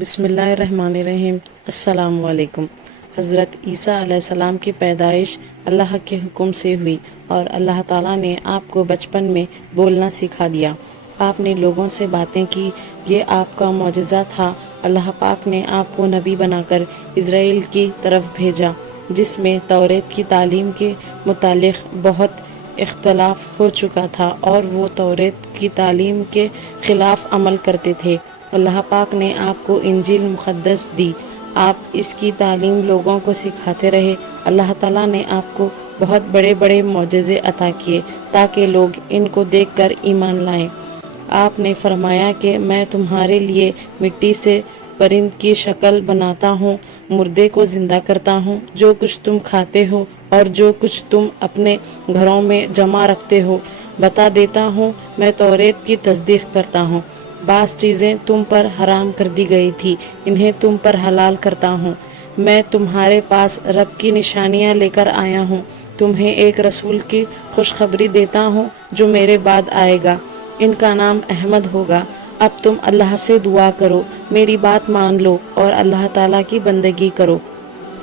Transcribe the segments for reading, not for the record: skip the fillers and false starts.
بسم اللہ الرحمن الرحیم۔ السلام علیکم۔ حضرت عیسیٰ علیہ السلام کی پیدائش اللہ کے حکم سے ہوئی اور اللہ تعالیٰ نے آپ کو بچپن میں بولنا سکھا دیا۔ آپ نے لوگوں سے باتیں کی، یہ آپ کا معجزہ تھا۔ اللہ پاک نے آپ کو نبی بنا کر اسرائیل کی طرف بھیجا، جس میں توریت کی تعلیم کے متعلق بہت اختلاف ہو چکا تھا اور وہ توریت کی تعلیم کے خلاف عمل کرتے تھے۔ اللہ پاک نے آپ کو انجیل مقدس دی، آپ اس کی تعلیم لوگوں کو سکھاتے رہے۔ اللہ تعالیٰ نے آپ کو بہت بڑے بڑے معجزے عطا کیے تاکہ لوگ ان کو دیکھ کر ایمان لائیں۔ آپ نے فرمایا کہ میں تمہارے لیے مٹی سے پرند کی شکل بناتا ہوں، مردے کو زندہ کرتا ہوں، جو کچھ تم کھاتے ہو اور جو کچھ تم اپنے گھروں میں جمع رکھتے ہو بتا دیتا ہوں۔ میں توریت کی تصدیق کرتا ہوں، بعض چیزیں تم پر حرام کر دی گئی تھی، انہیں تم پر حلال کرتا ہوں۔ میں تمہارے پاس رب کی نشانیاں لے کر آیا ہوں، تمہیں ایک رسول کی خوشخبری دیتا ہوں جو میرے بعد آئے گا، ان کا نام احمد ہوگا۔ اب تم اللہ سے دعا کرو، میری بات مان لو اور اللہ تعالیٰ کی بندگی کرو۔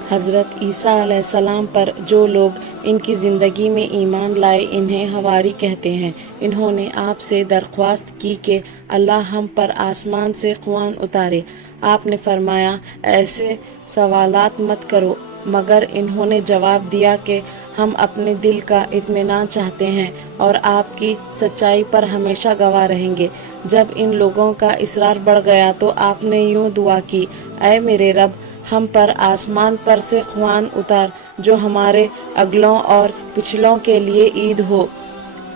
حضرت عیسیٰ علیہ السلام پر جو لوگ ان کی زندگی میں ایمان لائے انہیں حواری کہتے ہیں۔ انہوں نے آپ سے درخواست کی کہ اللہ ہم پر آسمان سے قرآن اتارے۔ آپ نے فرمایا ایسے سوالات مت کرو، مگر انہوں نے جواب دیا کہ ہم اپنے دل کا اطمینان چاہتے ہیں اور آپ کی سچائی پر ہمیشہ گواہ رہیں گے۔ جب ان لوگوں کا اصرار بڑھ گیا تو آپ نے یوں دعا کی، اے میرے رب، ہم پر آسمان پر سے قرآن اتار جو ہمارے اگلوں اور پچھلوں کے لیے عید ہو۔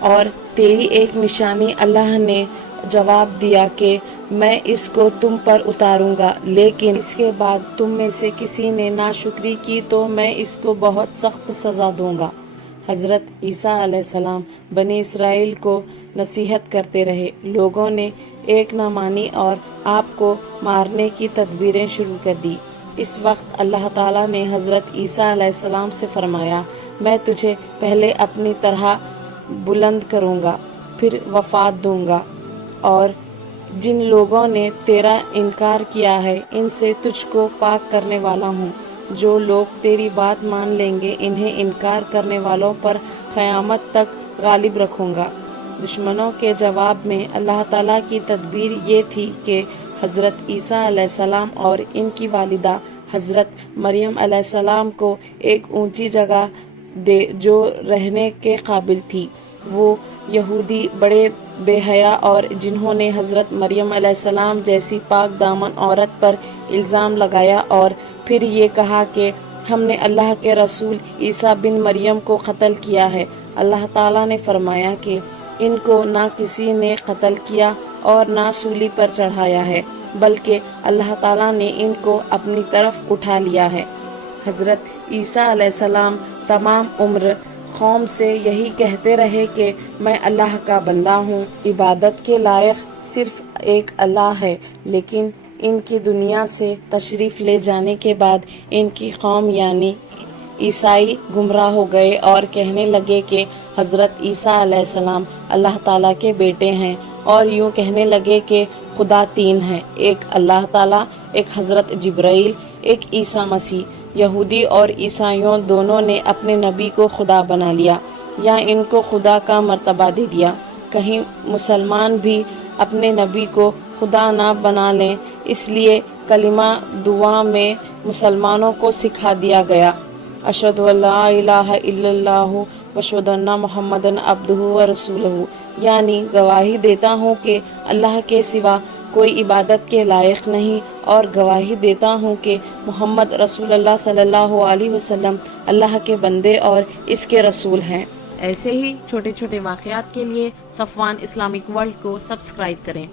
اور تیری ایک نشانی۔ اللہ نے جواب دیا کہ میں اس کو تم پر اتاروں گا، لیکن اس کے بعد تم میں سے کسی نے ناشکری کی تو میں اس کو بہت سخت سزا دوں گا۔ حضرت عیسیٰ علیہ السلام بنی اسرائیل کو نصیحت کرتے رہے، لوگوں نے ایک نہ مانی اور آپ کو مارنے کی تدبیریں شروع کر دی۔ اس وقت اللہ تعالیٰ نے حضرت عیسیٰ علیہ السلام سے فرمایا، میں تجھے پہلے اپنی طرح بلند کروں گا، پھر وفات دوں گا، اور جن لوگوں نے تیرا انکار کیا ہے ان سے تجھ کو پاک کرنے والا ہوں۔ جو لوگ تیری بات مان لیں گے انہیں انکار کرنے والوں پر قیامت تک غالب رکھوں گا۔ دشمنوں کے جواب میں اللہ تعالیٰ کی تدبیر یہ تھی کہ حضرت عیسیٰ علیہ السلام اور ان کی والدہ حضرت مریم علیہ السلام کو ایک اونچی جگہ دے جو رہنے کے قابل تھی۔ وہ یہودی بڑے بے حیا اور جنہوں نے حضرت مریم علیہ السلام جیسی پاک دامن عورت پر الزام لگایا اور پھر یہ کہا کہ ہم نے اللہ کے رسول عیسیٰ بن مریم کو قتل کیا ہے، اللہ تعالیٰ نے فرمایا کہ ان کو نہ کسی نے قتل کیا اور نہ سولی پر چڑھایا ہے، بلکہ اللہ تعالیٰ نے ان کو اپنی طرف اٹھا لیا ہے۔ حضرت عیسیٰ علیہ السلام تمام عمر قوم سے یہی کہتے رہے کہ میں اللہ کا بندہ ہوں، عبادت کے لائق صرف ایک اللہ ہے، لیکن ان کی دنیا سے تشریف لے جانے کے بعد ان کی قوم یعنی عیسائی گمراہ ہو گئے اور کہنے لگے کہ حضرت عیسیٰ علیہ السلام اللہ تعالیٰ کے بیٹے ہیں، اور یوں کہنے لگے کہ خدا تین ہیں، ایک اللہ تعالیٰ، ایک حضرت جبرائیل، ایک عیسیٰ مسیح۔ یہودی اور عیسائیوں دونوں نے اپنے نبی کو خدا بنا لیا یا ان کو خدا کا مرتبہ دے دیا۔ کہیں مسلمان بھی اپنے نبی کو خدا نہ بنا لیں، اس لیے کلمہ دعا میں مسلمانوں کو سکھا دیا گیا، اشہد ان لا الہ الا اللہ واشہد ان محمدًا عبدہ ورسولہ، یعنی گواہی دیتا ہوں کہ اللہ کے سوا کوئی عبادت کے لائق نہیں، اور گواہی دیتا ہوں کہ محمد رسول اللہ صلی اللہ علیہ وسلم اللہ کے بندے اور اس کے رسول ہیں۔ ایسے ہی چھوٹے چھوٹے واقعات کے لیے صفوان اسلامک ورلڈ کو سبسکرائب کریں۔